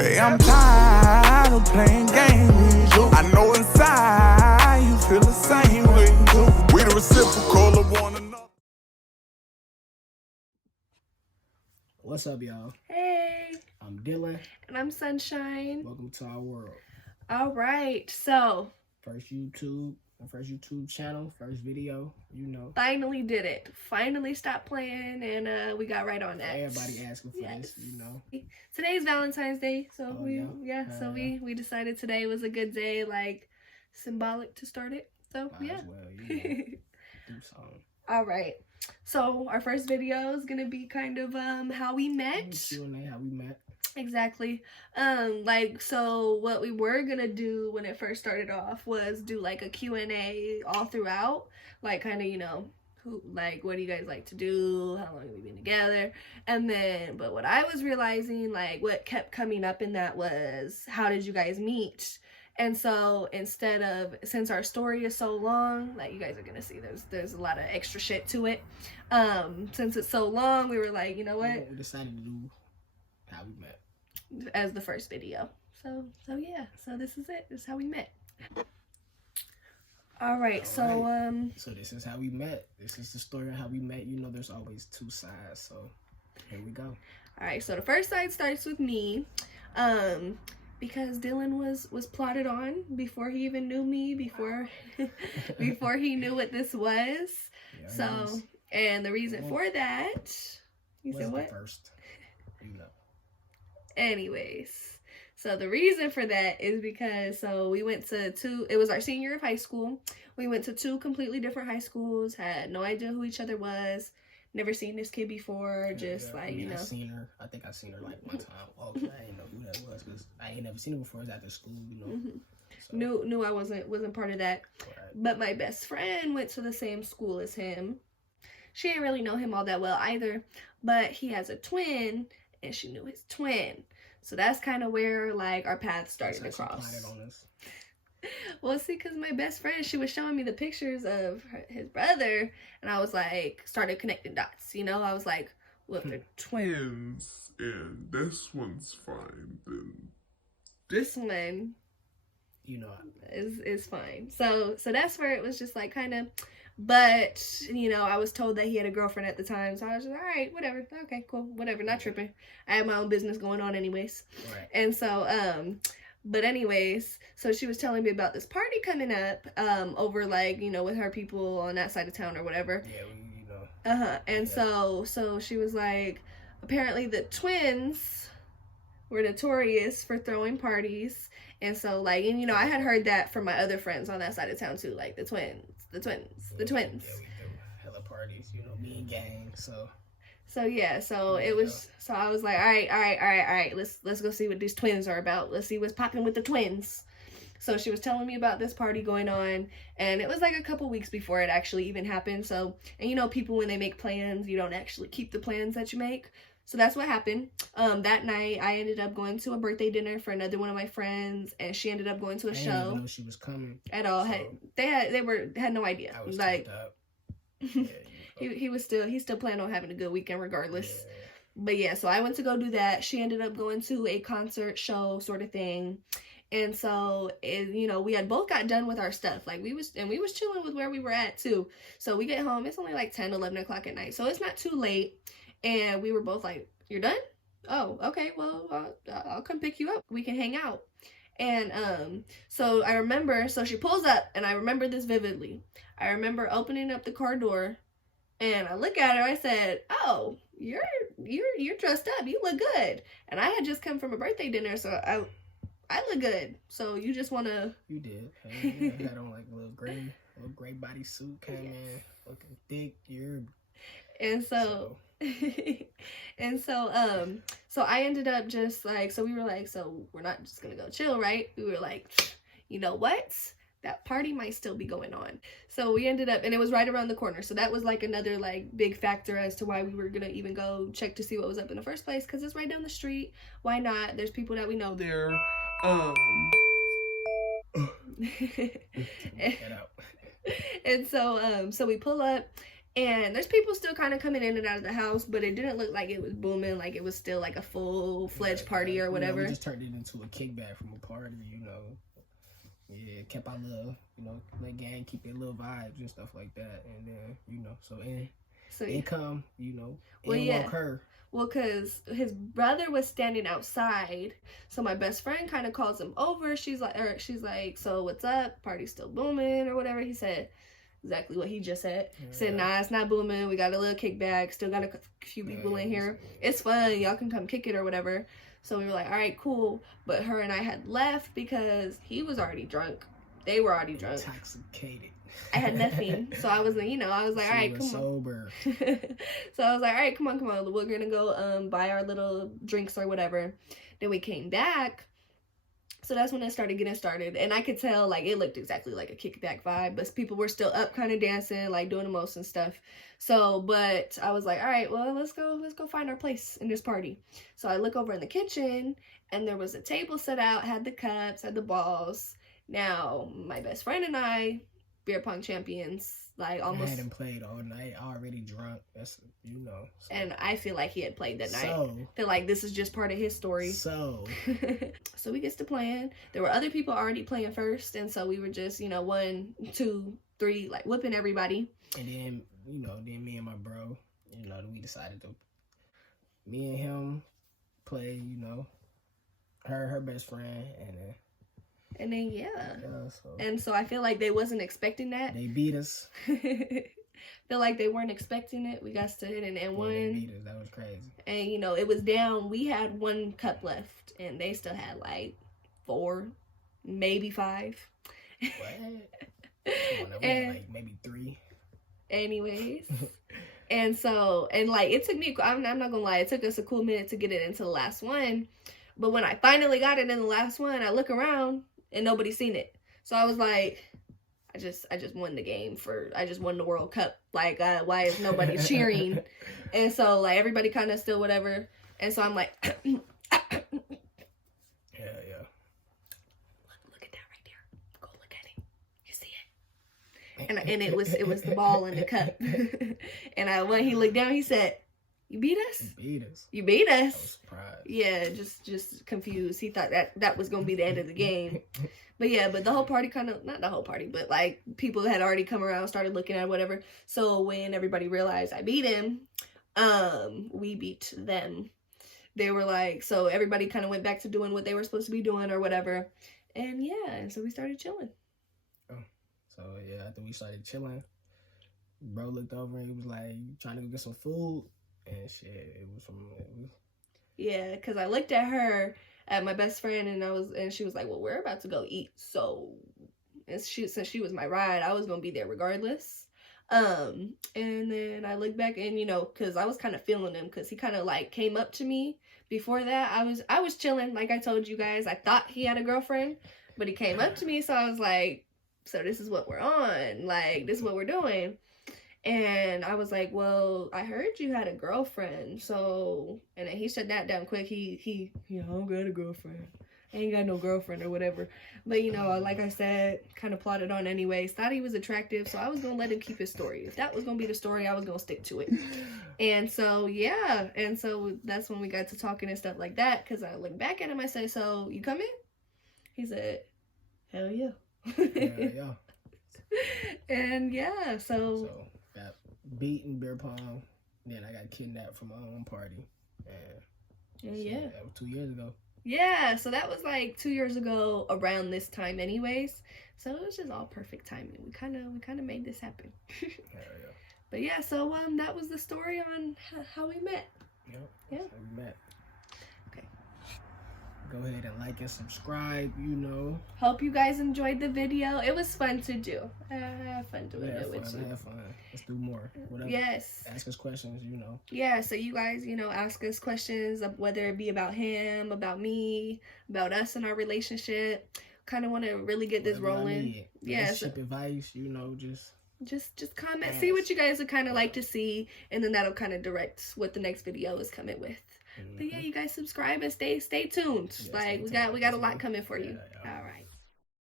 Hey, I'm tired of playing games with you. I know inside you feel the same way too. We the reciprocal of one another. What's up, y'all? Hey, I'm Dylan. and I'm Sunshine. Welcome to our world. All right, so First YouTube channel, first video, you know. finally did it. Finally stopped playing, and we got right on that. Everybody asking for this, you know. Today's Valentine's Day, so Oh, we decided today was a good day, like symbolic to start it. So Might yeah. as well, you know, do something. All right. So our first video is gonna be kind of how we met. Q&A, how we met. Exactly. So what we were gonna do when it first started off was do like a Q&A all throughout, like kind of, you know, what do you guys like to do, how long have we been together, and then but what I was realizing, like what kept coming up in that was, how did you guys meet? And so instead of, since our story is so long, like you guys are gonna see, there's a lot of extra shit to it. Since it's so long, we were like, you know what? We decided to do how we met As the first video. So yeah. So this is it. This is how we met. All right. So this is how we met. This is the story of how we met. You know, there's always two sides. So here we go. All right. So the first side starts with me. Because Dylan was plotted on before he even knew me, before he knew what this was. Yeah, so, and the reason for that, you said what? First, you know. Anyways, so the reason for that is because, so we went to it was our senior year of high school. We went to two completely different high schools, had no idea who each other was. Never seen this kid before, you know. I think I seen her like one time. I didn't know who that was because I ain't never seen her before. It was after school, you know. Mm-hmm. So. Knew I wasn't part of that. Right. But my best friend went to the same school as him. She didn't really know him all that well either, but he has a twin, and she knew his twin. So that's kind of where like our paths started to cross. Well, see, because my best friend, she was showing me the pictures of his brother, and I was like, started connecting dots, you know? I was like, well, they're twins, and this one's fine, then this one, you know, is fine. So that's where it was just like kind of, but, you know, I was told that he had a girlfriend at the time, so I was just, all right, whatever, okay, cool, whatever, not tripping. I had my own business going on anyways. Right. And so, but anyways, so she was telling me about this party coming up, over like, you know, with her people on that side of town or whatever. Yeah, you know. And yeah. So she was like, apparently the twins were notorious for throwing parties. And so like, and you know, I had heard that from my other friends on that side of town too, like the twins. Yeah, we do hella parties, you know, me and gang, so. So yeah, so it was, so I was like, all right, let's go see what these twins are about. Let's see what's popping with the twins. So she was telling me about this party going on, and it was like a couple weeks before it actually even happened. So, and you know, people, when they make plans, you don't actually keep the plans that you make. So that's what happened. That night, I ended up going to a birthday dinner for another one of my friends, and she ended up going to a show. I didn't know she was coming at all. So they had no idea. I was like, up. Yeah, He still planned on having a good weekend regardless. Yeah. But yeah, so I went to go do that. She ended up going to a concert show sort of thing. And so, you know, we had both got done with our stuff. Like we was chilling with where we were at too. So we get home, it's only like 10, 11 o'clock at night. So it's not too late. And we were both like, you're done? Oh, okay, well, I'll come pick you up. We can hang out. And so I remember, so she pulls up, and I remember this vividly. I remember opening up the car door, and I look at her, I said, oh, you're dressed up, you look good. And I had just come from a birthday dinner, so I look good. So you just wanna... You did. Hey, I had on like a little gray bodysuit, came in, looking thick, and so and so I ended up just like, so we were like, so we're not just gonna go chill, right? We were like, you know what? That party might still be going on. So we ended up, and it was right around the corner. So that was like another like big factor as to why we were gonna even go check to see what was up in the first place, because it's right down the street. Why not? There's people that we know there. And so we pull up, And there's people still kind of coming in and out of the house, but it didn't look like it was booming, like it was still like a full-fledged party or whatever. We just turned it into a kickback from a party, you know. Yeah, kept our little, you know, let gang keep their little vibes and stuff like that. And then, you know, so income, you know, walk her. Well, because his brother was standing outside, so my best friend kind of calls him over. She's like, so what's up? Party's still booming or whatever. He said exactly what he just said. He said, nah, it's not booming. We got a little kickback. Still got a few people in here. It's fun. Y'all can come kick it or whatever. So we were like, all right, cool. But her and I had left because he was already drunk. They were already drunk. Intoxicated. I had nothing. So I was like, all right, come sober. on. So I was like, all right, come on. We're going to go buy our little drinks or whatever. Then we came back. So that's when it started getting started. And I could tell, like, it looked exactly like a kickback vibe. But people were still up kind of dancing, like, doing the most and stuff. So, but I was like, all right, well, let's go find our place in this party. So I look over in the kitchen, and there was a table set out, had the cups, had the balls. Now, my best friend and I, beer pong champions, like almost. I hadn't played all night, already drunk. That's, you know. So. And I feel like he had played that night. I feel like this is just part of his story. So we get to playing. There were other people already playing first, and so we were just, 1, 2, 3, like whipping everybody. And then, then me and my bro, we decided to, me and him play, her best friend, and then and so I feel like they wasn't expecting that. They beat us. Feel like they weren't expecting it. We got to hit and won. They beat us. That was crazy. And it was down. We had 1 cup left, and they still had like 4, maybe 5. What? And had like maybe 3. Anyways. And like it took me, I'm not gonna lie, it took us a cool minute to get it into the last one. But when I finally got it in the last one, I look around and nobody's seen it. So I was like, I just won the game I just won the World Cup. Like, why is nobody cheering? And so like everybody kind of still whatever. And so I'm like, yeah. Look at that right there. Go look at it. You see it? And it was the ball in the cup. And when he looked down, he said, "You beat us? You beat us? I was surprised. Yeah, just confused. He thought that was going to be the end of the game. But the whole party not the whole party, but like people had already come around, started looking at whatever. So when everybody realized I beat him, we beat them. They were like, so everybody kind of went back to doing what they were supposed to be doing or whatever. And so we started chilling. Oh, so yeah, after we started chilling, bro looked over and he was like, trying to go get some food. And shit, yeah, because I looked at her, at my best friend, and she was like, well, we're about to go eat. So, since she was my ride, I was going to be there regardless. And then I looked back and, because I was kind of feeling him, because he kind of like came up to me. Before that, I was chilling. Like I told you guys, I thought he had a girlfriend, but he came up to me. So I was like, so this is what we're on. Like, this is what we're doing. And I was like, well, I heard you had a girlfriend, so, and then he shut that down quick. He I don't got a girlfriend. I ain't got no girlfriend or whatever. But, like I said, kind of plotted on anyways. Thought he was attractive, so I was going to let him keep his story. If that was going to be the story, I was going to stick to it. And so, yeah. And so that's when we got to talking and stuff like that, because I looked back at him, I said, so, you coming? He said, hell yeah. Yeah. And, yeah, so got beaten beer pong. Then I got kidnapped from my own party. And yeah. That was 2 years ago. Yeah, so that was like 2 years ago around this time anyways. So it was just all perfect timing. We kind of made this happen. Yeah. But yeah, so that was the story on how we met. Yep. Yeah. That's how we met. Okay. Go ahead and like and subscribe, Hope you guys enjoyed the video. It was fun to do. I had fun doing it with you. Have fun. Let's do more. Whatever. Yes. Ask us questions, Yeah, so you guys, ask us questions, whether it be about him, about me, about us and our relationship. Kind of want to really get this rolling. Yeah. Relationship advice, just comment. See what you guys would kind of like to see, and then that'll kind of direct what the next video is coming with. But yeah, you guys subscribe and stay tuned. Yeah, like we got a lot coming for you. All right.